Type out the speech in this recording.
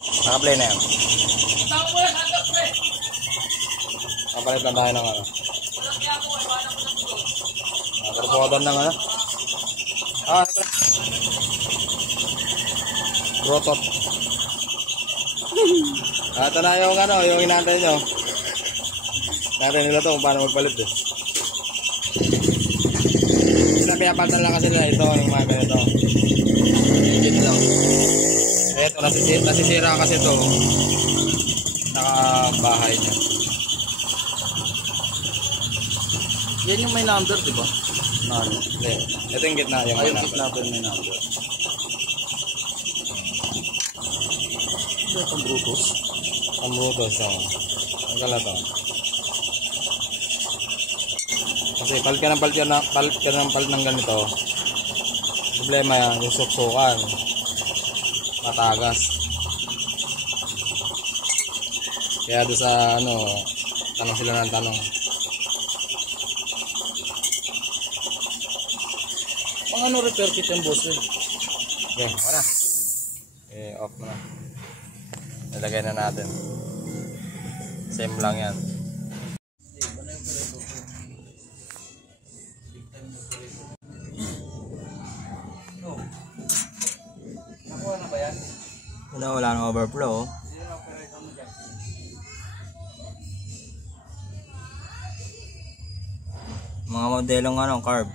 Naka-play na yan. Nakapalit lang tayo ng ano. Nakapalit ng ano. Rotot. Ito na yung ano, yung inaantay nyo. Natin nila to kung paano magpalit eh. Pinapalitan lang kasi nila ito, yung mga ganito. Engine lang. Ito, nasisira kasi ito. Nakabahay niya. Yan yung may number, di ba? Hindi. Ito yung gitna, yung may number. May number. Ito ang Brutus. Ang Brutus yung. Ang gala to. Kasi palit ka ng ganito. Problema yan, yung suksukan. Matagas. Kaya doon sa ano, tanong sila ng tanong. Pang ano repair kit yung boss? Okay, ako na. Okay, off mo na. Nilagay na natin. Same lang yan. Wala nang overflow. Mga modelong ano, carb.